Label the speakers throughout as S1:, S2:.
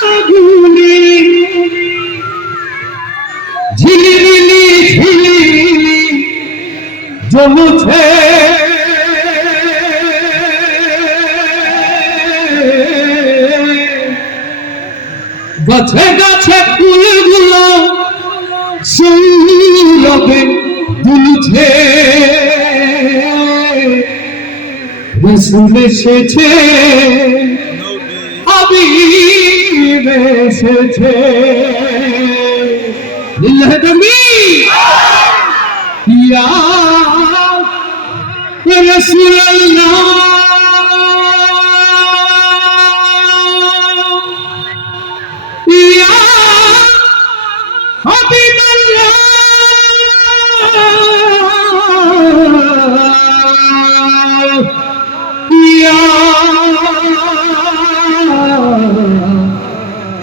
S1: তারাগুলি ঝিলিমিলি ঝিলিমিলি জ্বলছে গাছে গাছে ফুলগুলো সৌরভে দুলছে। রসুল এসেছে এসেছে লিল্লাহ তাকবীর ইয়া রাসূলুল্লাহ ইয়া হাবিবাল্লাহ ইয়া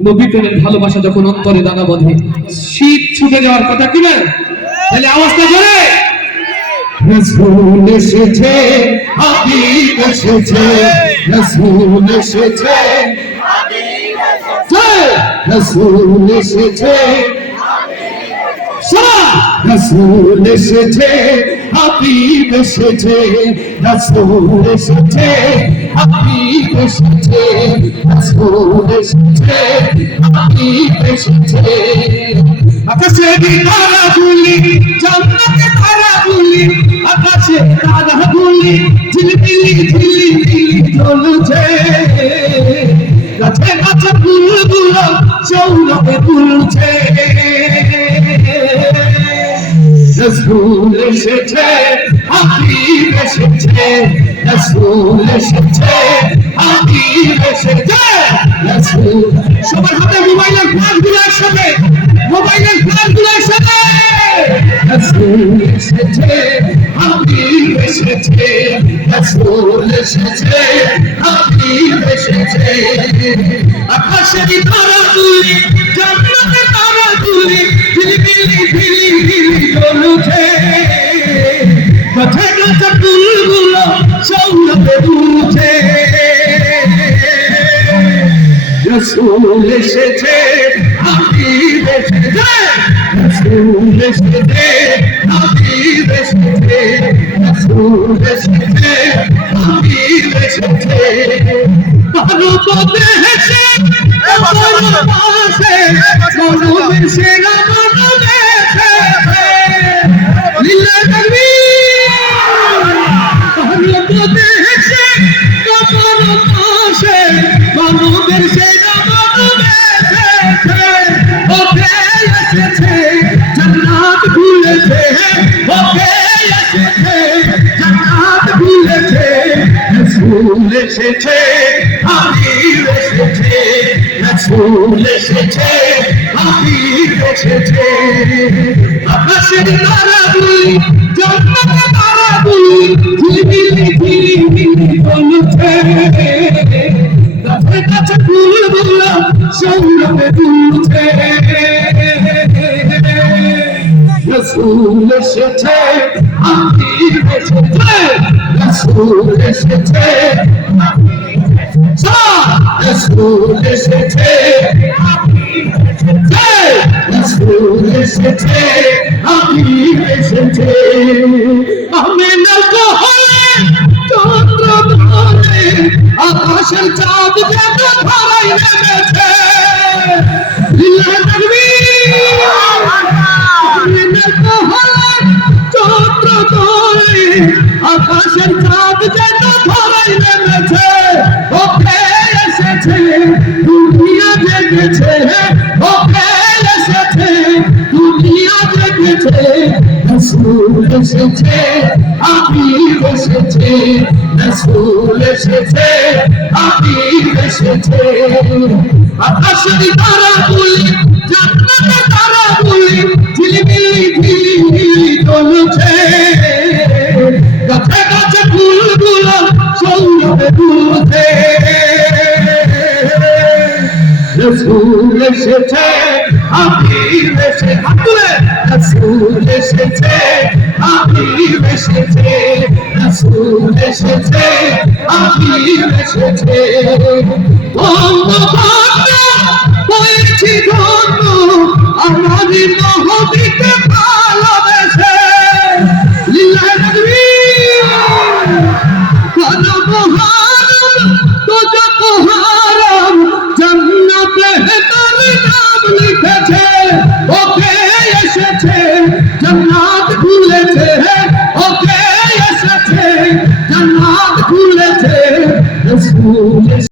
S1: নবী
S2: প্রেমের ভালোবাসা যখন অন্তরে দানা বাঁধে শীত ছুটে যাওয়ার কথা কি না? তাহলে আওয়াজটা ধরে
S1: রসুল এসেছে হাবিব এসেছে রসুল এসেছে। রসুল এসেছে। রসুল এসেছে। হাবিব এসেছে রসুল এসেছে হাবিব এসেছে রসুল এসেছে হাবিব এসেছে আকাশে তারাগুলি, জান্নাতে তারাগুলি, আকাশে তারাগুলি, ঝিলমিলি ঝিলমিলি জ্বলছে। গাছে গাছে ফুলগুলো সৌরভে তুলছে রসুল এসেছে, হাবিব এসেছে, রসুল এসেছে, হাবিব এসেছে, রসুল। সবার হাতে মোবাইলের ফ্ল্যাশগুলো একসাথে, মোবাইলের ফ্ল্যাশগুলো একসাথে। রসুল এসেছে, হাবিব এসেছে, রসুল এসেছে, হাবিব এসেছে। আকাশের তারাগুলি, জান্নাতের তারাগুলি ঝিলিমিলি ঝিলিমিলি রসুল এসেছে হাবিব এসেছে? রসুল এসেছে হাবিব এসেছে? রসুল এসেছে হাবিব এসেছে? ভারততে হেসে পাশে ওকে এসেছে জান্নাত খুলেছে রসুল এসেছে হাবিব এসেছে রসুল এসেছে হাবিব এসেছে আকাশের তারাগুলি জন্মতে তারাগুলি ঝিলিমিলি ঝিলিমিলি জ্বলছে গাছে গাছে ফুলগুলো সৌরভে দুলছে রসুল এসেছে হাবিব এসেছে, রসুল এসেছে রসুল এসেছে রসুল এসেছে হাবিব এসেছে। আমিনার কোহলে চন্দ্র ধরে আকাশের চাঁদ যেন ধরাই নেমেছে আকাশের চাঁদ যেন ধরাই নেমেছে ওকে এসেছে, দুনিয়া জেগেছে ওকে এসেছে, দুনিয়া জেগেছে রসুল এসেছে হাবিব এসেছে, রসুল এসেছে হাবিব এসেছে। আকাশের তারাগুলি জান্নাতের দুধে রসুল এসেছে আবির এসে হাত তুলে। রসুল এসেছে আবির এসেছে, রসুল এসেছে আবির এসেছে। ধন্যবাদ হয়েছি ধন্য আমার নহবিতে পা